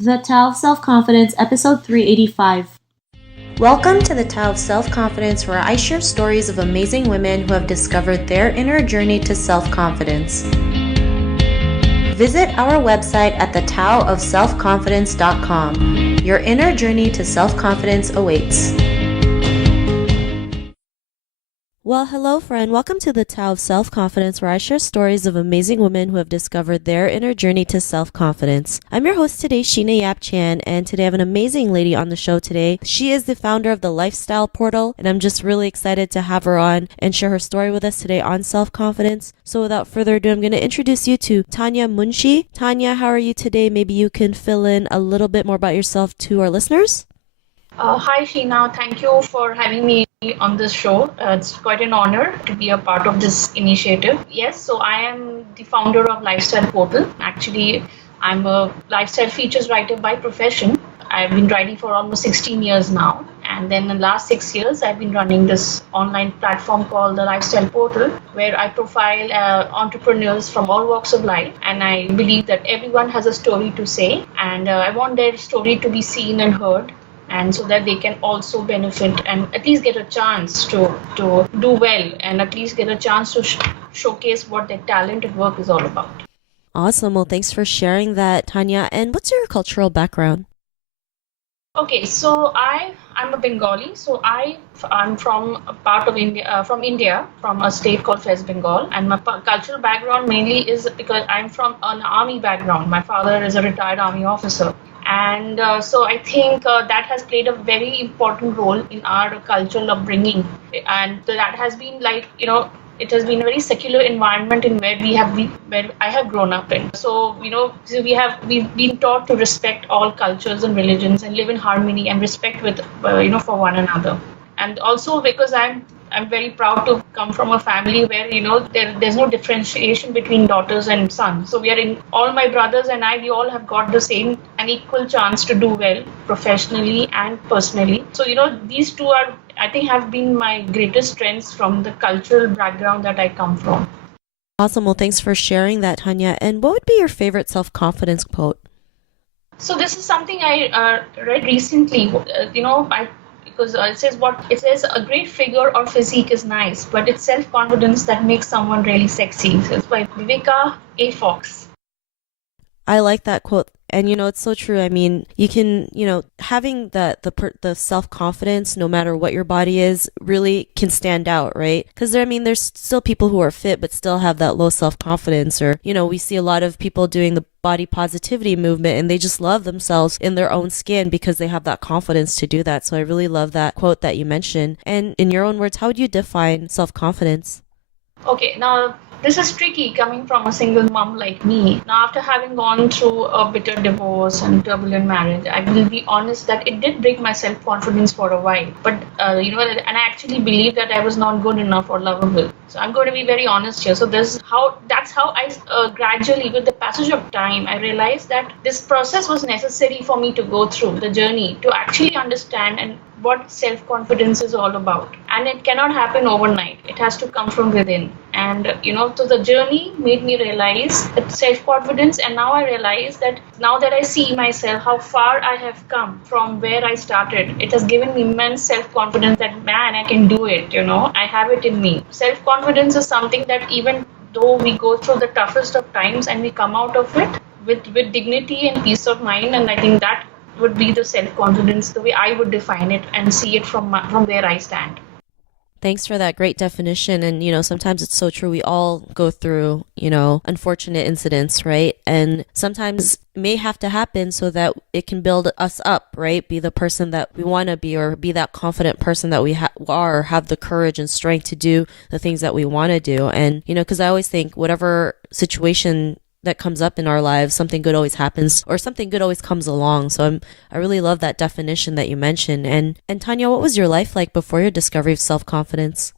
The Tao of Self-Confidence, episode 385. Welcome to the Tao of Self-Confidence, where I share stories of amazing women who have discovered their inner journey to self-confidence. Visit our website at thetaoofselfconfidence.com. Your inner journey to self-confidence awaits. Well, hello friend. Welcome to the Tao of Self-Confidence, where I share stories of amazing women who have discovered their inner journey to self-confidence. I'm your host today, Sheena Yap Chan, and today I have an amazing lady on the show today. She is the founder of the Lifestyle Portal, and I'm just really excited to have her on and share her story with us today on self-confidence. So without further ado, I'm going to introduce you to Tanya Munshi. Tanya, how are you today? Maybe you can fill in a little bit more about yourself to our listeners. Hi, Sheena. Thank you for having me on this show. It's quite an honor to be a part of this initiative. Yes, so I am the founder of Lifestyle Portal. Actually, I'm a lifestyle features writer by profession. I've been writing for almost 16 years now. And then in the last 6 years, I've been running this online platform called the Lifestyle Portal, where I profile entrepreneurs from all walks of life. And I believe that everyone has a story to say. And I want their story to be seen and heard, and so that they can also benefit and at least get a chance to do well and at least get a chance to showcase what their talent at work is all about. Awesome. Well, thanks for sharing that, Tanya. And what's your cultural background? Okay, so I'm a Bengali, so I'm from a part of India, from a state called West Bengal, and my cultural background mainly is because I'm from an army background. My father is a retired army officer. And so I think that has played a very important role in our cultural upbringing. And that has been it has been a very secular environment in where I have grown up in. So, we've been taught to respect all cultures and religions and live in harmony and respect with, for one another. And also because I'm very proud to come from a family where, there's no differentiation between daughters and sons. So all my brothers and we all have got the same and equal chance to do well professionally and personally. So, these two have been my greatest strengths from the cultural background that I come from. Awesome. Well, thanks for sharing that, Tanya. And what would be your favorite self-confidence quote? So this is something I read recently, because it says a great figure or physique is nice, but it's self-confidence that makes someone really sexy. So it's by Vivica A. Fox. I like that quote. And, it's so true. I mean, you can, having the self-confidence, no matter what your body is, really can stand out, right? Because there's still people who are fit, but still have that low self-confidence. Or, we see a lot of people doing the body positivity movement and they just love themselves in their own skin because they have that confidence to do that. So I really love that quote that you mentioned. And in your own words, how would you define self-confidence? Okay, now this is tricky coming from a single mom like me. Now, after having gone through a bitter divorce and turbulent marriage, I will be honest that it did break my self-confidence for a while. But, and I actually believed that I was not good enough or lovable. So I'm going to be very honest here. So that's how I gradually, with the passage of time, I realized that this process was necessary for me to go through the journey to actually understand and what self-confidence is all about. And it cannot happen overnight. It has to come from within. And, so the journey made me realize that self-confidence. And now I realize that now that I see myself, how far I have come from where I started, it has given me immense self-confidence that, man, I can do it. I have it in me. Self-confidence is something that even though we go through the toughest of times and we come out of it with dignity and peace of mind. And I think that would be the self-confidence, the way I would define it and see it from where I stand. Thanks for that great definition. And, sometimes it's so true. We all go through, unfortunate incidents, right? And sometimes it may have to happen so that it can build us up, right? Be the person that we want to be, or be that confident person that we are, have the courage and strength to do the things that we want to do. And, because I always think whatever situation that comes up in our lives, something good always happens, or something good always comes along. So I really love that definition that you mentioned. And Tanya, what was your life like before your discovery of self-confidence?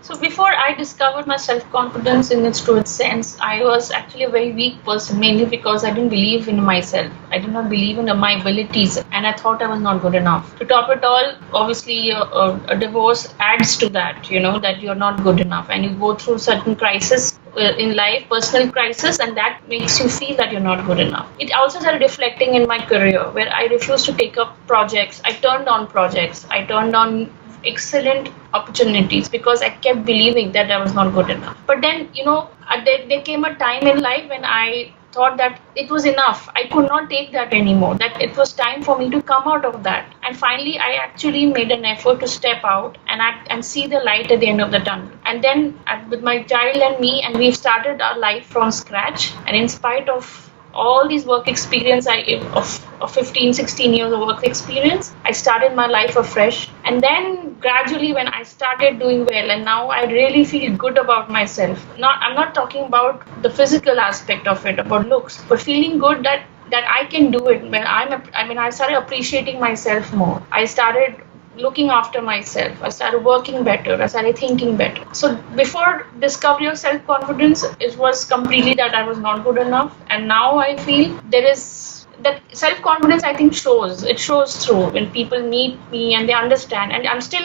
So before I discovered my self-confidence in its truest sense, I was actually a very weak person, mainly because I didn't believe in myself. I did not believe in my abilities, and I thought I was not good enough. To top it all, obviously, a divorce adds to that, that you're not good enough, and you go through certain crises in life, personal crisis, and that makes you feel that you're not good enough. It also started reflecting in my career, where I refused to take up projects. I turned down projects. I turned down excellent opportunities because I kept believing that I was not good enough. But then, there came a time in life when I thought that it was enough. I could not take that anymore, that it was time for me to come out of that. And finally, I actually made an effort to step out and see the light at the end of the tunnel. And then with my child and me, and we've started our life from scratch. And in spite of all these work experience of 15, 16 years of work experience, I started my life afresh. And then gradually when I started doing well, and now I really feel good about myself. I'm not talking about the physical aspect of it, about looks, but feeling good that I can do it. When I started appreciating myself more. I started looking after myself. I started working better. I started thinking better. So before discovery of self-confidence, it was completely that I was not good enough. And now I feel there is that self-confidence, I think, shows. It shows through when people meet me and they understand. And I'm still,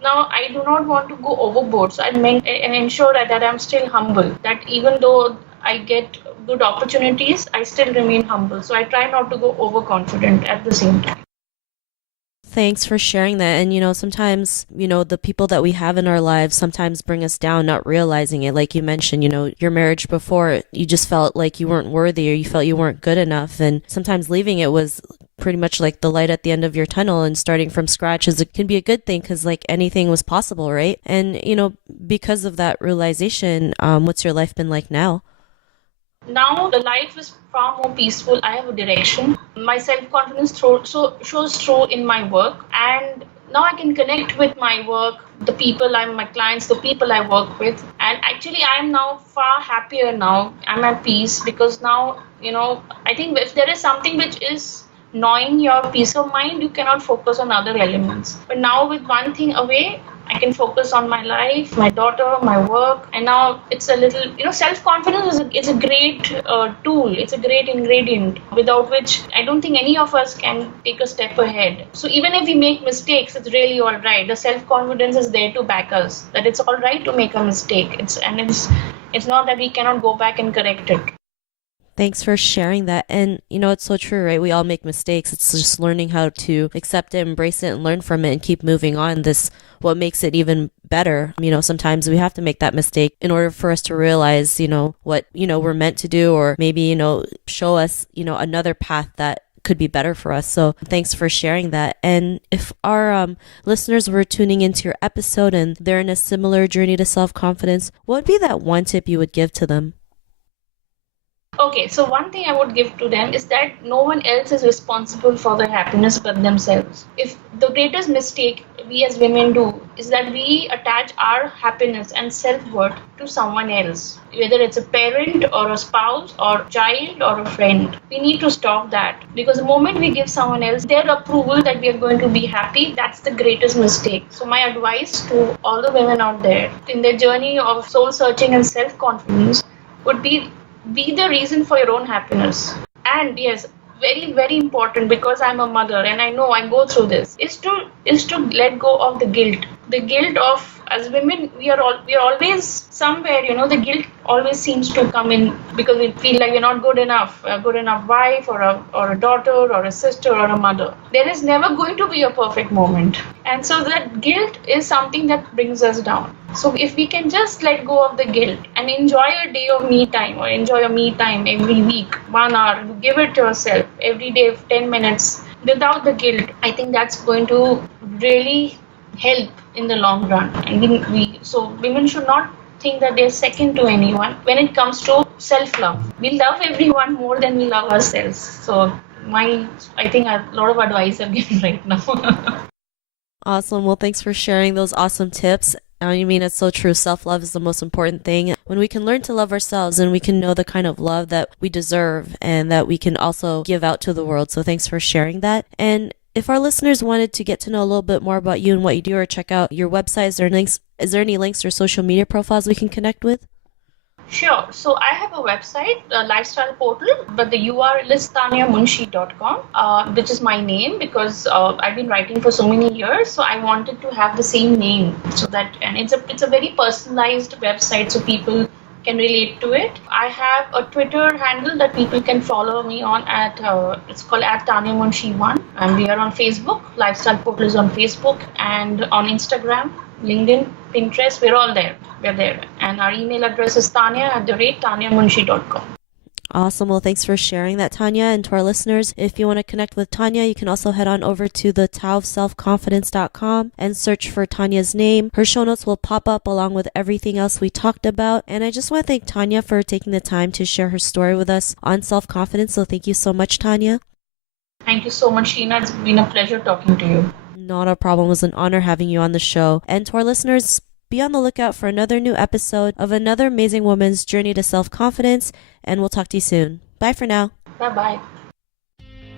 now I do not want to go overboard. So I ensure that I'm still humble. That even though I get good opportunities, I still remain humble. So I try not to go overconfident at the same time. Thanks for sharing that. And, sometimes, the people that we have in our lives sometimes bring us down, not realizing it. Like you mentioned, your marriage before, you just felt like you weren't worthy or you felt you weren't good enough. And sometimes leaving it was pretty much like the light at the end of your tunnel, and starting from scratch can be a good thing because like anything was possible, right? And, because of that realization, what's your life been like now? Now the life is far more peaceful. I have a direction. My self-confidence shows through in my work, and now I can connect with my work, my clients, the people I work with. And actually I'm now far happier now. I'm at peace because now, I think if there is something which is gnawing your peace of mind, you cannot focus on other elements. But now with one thing away, I can focus on my life, my daughter, my work, and now it's a little, self-confidence is a great tool. It's a great ingredient without which I don't think any of us can take a step ahead. So even if we make mistakes, it's really all right. The self-confidence is there to back us, that it's all right to make a mistake. It's not that we cannot go back and correct it. Thanks for sharing that. And, it's so true, right? We all make mistakes. It's just learning how to accept it, embrace it, and learn from it and keep moving on. What makes it even better. Sometimes we have to make that mistake in order for us to realize, what, we're meant to do, or maybe, show us, another path that could be better for us. So thanks for sharing that. And if our listeners were tuning into your episode and they're in a similar journey to self-confidence, what would be that one tip you would give to them? Okay, so one thing I would give to them is that no one else is responsible for their happiness but themselves. If the greatest mistake we as women do is that we attach our happiness and self-worth to someone else, whether it's a parent or a spouse or child or a friend. We need to stop that, because the moment we give someone else their approval that we are going to be happy, that's the greatest mistake. So my advice to all the women out there in their journey of soul searching and self-confidence would be the reason for your own happiness. And yes, very, very important, because I'm a mother and I know I go through this, is to let go of the guilt. The guilt of, as women, we are always somewhere, the guilt always seems to come in because we feel like we're not good enough, a good enough wife or a daughter or a sister or a mother. There is never going to be a perfect moment. And so that guilt is something that brings us down. So if we can just let go of the guilt and enjoy a day of me time, or enjoy a me time every week, 1 hour, you give it to yourself every day, 10 minutes, without the guilt, I think that's going to really help in the long run. And so women should not think that they're second to anyone when it comes to self-love. We love everyone more than we love ourselves. So I think a lot of advice I'm giving right now. Awesome. Well, thanks for sharing those awesome tips. It's so true. Self-love is the most important thing. When we can learn to love ourselves, and we can know the kind of love that we deserve and that we can also give out to the world. So thanks for sharing that. And if our listeners wanted to get to know a little bit more about you and what you do, or check out your website, is there any links or social media profiles we can connect with? Sure. So I have a website, a lifestyle portal, but the URL is tanyamunshi.com, which is my name because I've been writing for so many years. So I wanted to have the same name, so that, and it's a very personalized website, so people can relate to it. I have a Twitter handle that people can follow me on at, it's called at Tanya Munshi 1. And we are on Facebook. Lifestyle Portal is on Facebook and on Instagram, LinkedIn, Pinterest. We're all there. We're there. And our email address is tanya@tanyamunshi.com. Awesome. Well, thanks for sharing that, Tanya. And to our listeners, if you want to connect with Tanya, you can also head on over to the taoofselfconfidence.com and search for Tanya's name. Her show notes will pop up along with everything else we talked about. And I just want to thank Tanya for taking the time to share her story with us on self-confidence. So thank you so much, Tanya. Thank you so much, Sheena. It's been a pleasure talking to you. Not a problem. It was an honor having you on the show. And to our listeners, be on the lookout for another new episode of another amazing woman's journey to self-confidence, and we'll talk to you soon. Bye for now. Bye-bye.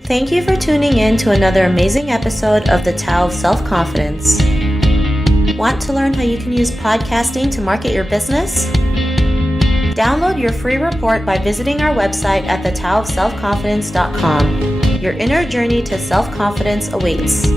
Thank you for tuning in to another amazing episode of the Tao of Self-Confidence. Want to learn how you can use podcasting to market your business? Download your free report by visiting our website at thetaoofselfconfidence.com. Your inner journey to self-confidence awaits.